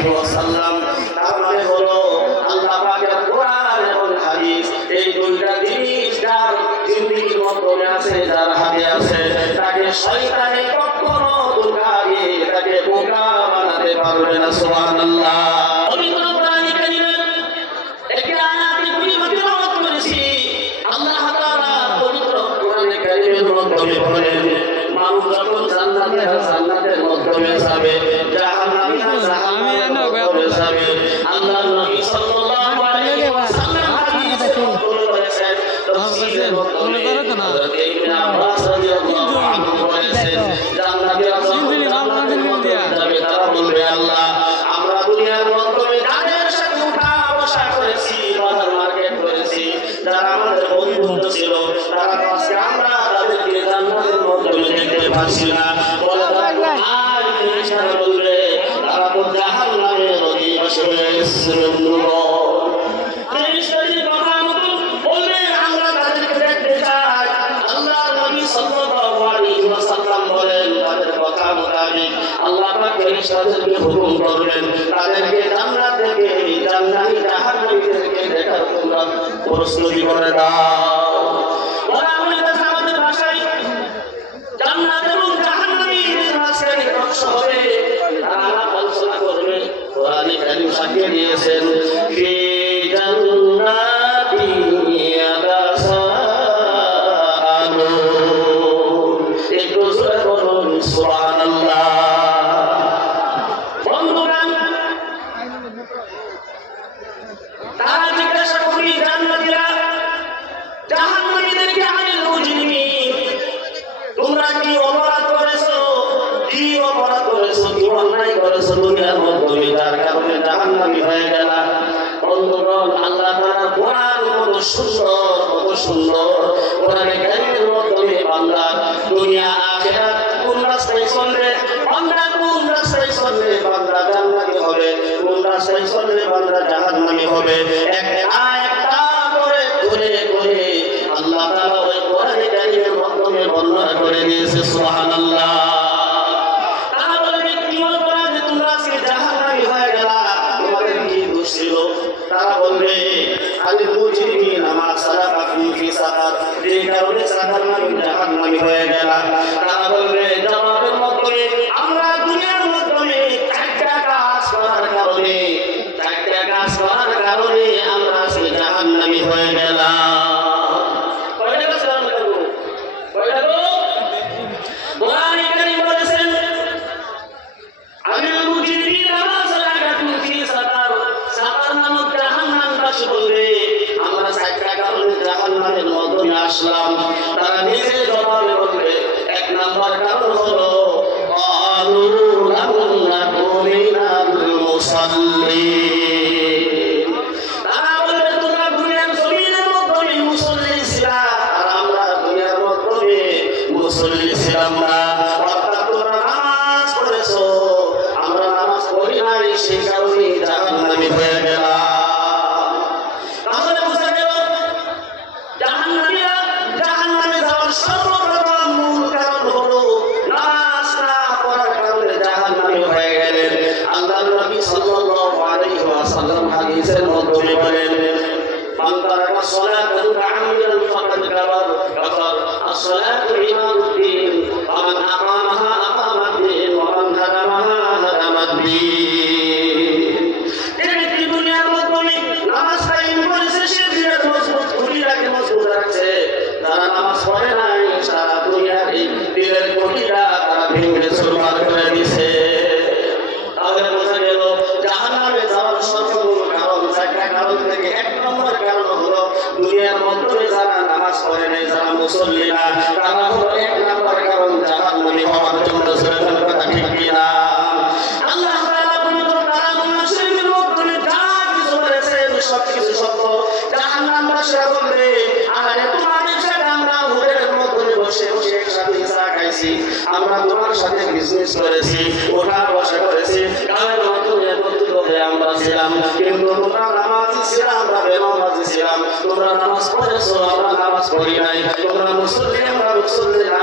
আলাইহি ওয়াসাল্লাম। তার মানে হলো আল্লাহ পাকের কোরআন এবং হাদিস এই দুইটা জিনিস যার জিন্দেগির মধ্যে আছে, যার হাতে আছে, তাকে শয়তানে কখনো ধোঁকা দিয়ে তাকে বোকা বানাতে পারবে না। সুবহানাল্লাহ। পবিত্র কোরআনে কারিমের একটি আয়াতে পরিমাণ তেলাওয়াত করেছি। আল্লাহ তাআলা পবিত্র কোরআনে কারিমের মধ্যে বলেন, মানুষ যখন জান্নাতের মধ্যে যাবে, জাহান্নামীরা জাহান্নামের মধ্যে যাবে। আল্লাহর নবী সাল্লাল্লাহু আলাইহি ওয়াসাল্লাম হাদিসে বলেছেন, তাফসীরের মধ্যে হযরত ইবনে আব্বাস রাদিয়াল্লাহু আনহু বলেছেন, জান্নাতীরা জান্নাতের মধ্যে যাবে, তারা বলবে, আল্লাহ আমরা দুনিয়ার মধ্যে যাদের সাথে উঠা বসা করেছি, বাজার মার্কেট করেছি, যারা আমাদের বন্ধুত্ব ছিল, তারা আজকে আমরা তাদেরকে জান্নাতের মধ্যে দেখতে পাচ্ছি না। বলে আর ইশারা বলবে, তারা তো জাহান্নামের অধিবাসী হয়ে গেছে। আল্লাহ পাক ফেরেশতাদেরকে হুকুম করলেন, তাদেরকে জান্নাত থেকে জান্নাতি জাহান্নামীদেরকে দেখার তোমরা প্রস্তুতি করে দাও। ওরা আমাদের আমাদের ভাষায় জান্নাত এবং জাহান্নামীদের মাঝখানে ধ্বংস হবে, তারা আলোচনা করবে। কোরআনে কারীম সাক্ষী দিয়েছেন, ফি জান্নাতি ইয়াতাসাআলুন। একটু জোরে বলুন সুবহানাল্লাহ। তারা জিজ্ঞাসা করি, জান্নাতীরা জাহান্নামীদেরকে, আনিল মুজরিমিন, তোমরা কি অপরাধ করেছো, কি অপরাধ করেছো, কি অন্যায় করেছো দুনিয়ার মধ্যে যার কারণে জাহান্নামী হয়ে গেলা? বন্ধুগণ, আল্লাহ তাআলা কোরআন কত সুন্দর কোরআনে কারীমের মধ্যে বান্দা দুনিয়া আখিরাত কোন রাস্তায় চলবে, বান্দা কোন রাস্তায় চলবে, বান্দা জান্নাতি হবে, কোন রাস্তায় চলবে, বান্দা জাহান্নামী হবে, একটা করে ঘুরে আল্লাহ তাআলা ওই কোরআনে কারীমের মধ্যে বর্ণনা করে দিয়েছে। সুবহানাল্লাহ। তারা বলবে, কি অপরাধ তোমরা আজকে জাহান্নামী হয়ে গেলা, তোমাদের কি দোষ ছিল? তারা বলবে, আনিল মুজরিমিন মা সালাকাকুম ফি সাকার, যে কারণে জাহান্নামী হয়ে গেলা। তারা বলবে জবাবের মধ্যে, আমরা দুনিয়ার মধ্যে চারটা কাজ করার কারণে আমরা আজকে জাহান্নামী হয়ে গেলাম। কয়টা কাজ আমরা করব? কয়টা গো? কোরআনে কারীম বলেছেন, আনিল মুজরিমিন মা সালাকাকুম ফি সাকার, সাকার নামক জাহান্নামবাসী বলবে, আমরা চারটা কারণে জাহান্নামের মধ্যে আসলাম। তারা নিজে জবাবে বলবে, এক নাম্বার কারণ হলো ক্বালু লাম নাকু মিনাল মুসাল্লিন। তারা বলবে, তোমরা দুনিয়ার জমিনের মধ্যে মুসল্লি ছিলা, আর আমরা দুনিয়ার মধ্যে মুসল্লি ছিলাম না। অর্থাৎ তোমরা নামাজ পড়েছো, আমরা নামাজ পড়ি নাই, সেই কারণে জাহান্নামী হয়ে গেলাম। তাহলে বোঝা গেল জাহান্নামে যাওয়ার সর্বপ্রথম মূল কারণ হলো নামাজ না পড়ার কারণে জাহান্নামী হয়ে গেলেন। আল্লাহর নবী সাল্লাল্লাহু আলাইহি ওয়াসাল্লাম হাদিসের মধ্যে বলেন, মান তারাকা সালাতান মুতাআম্মিদান ফাকাদ কাফার, as-সালাতু ইমাদুদ্দিন, ওয়া মান আকামাহা আকামাদ-দ্বীন, ওয়া মান হাদামাহা হাদামাদ-দ্বীন। এই ব্যক্তি দুনিয়ার মধ্যে নামাজ কায়েম করেছে, সে দিনের খুঁটিটাকে মজবুত রাখছে। যারা নামাজ পড়ে নাই, সারা দুনিয়ার এই দিনের খুঁটিটা তারা ভেঙে চুরমার করে দিছে। তাহলে বোঝা গেল জাহান্নামে যাওয়ার সর্বমূল কারণ চারটা কারণ থেকে এক নম্বর কারণ হলো দুনিয়ার মধ্যে যারা নামাজ পড়ে নাই, যারা মুসল্লি না, তারা হলো এক নম্বর কারণ জাহান্নামী হওয়ার জন্য। কথা ঠিক কিনা? আল্লাহ তাআলা পবিত্র কালামুল শরীফের মধ্যে যা কিছু বলেছেন সবকিছু সত্য। জাহান্নামবাসীরা বলবে, আরে তোমাদের সাথে আমরা হোটেলের মধ্যে বসে একসাথে চা খাইছি, আমরা তোমার সাথে বিজনেস করেছি, ওঠা বসা করেছি, গায়ের মধ্যে একত্রিত হয়ে আমরা ছিলাম, কিন্তু তোমরা নামাজি ছিলাম, আমরা বেনামাজি ছিলাম। তোমরা নামাজ পড়েছো, আমরা নামাজ পড়ি নাই, তোমরা মুসল্লি, আমরা মুসল্লি না,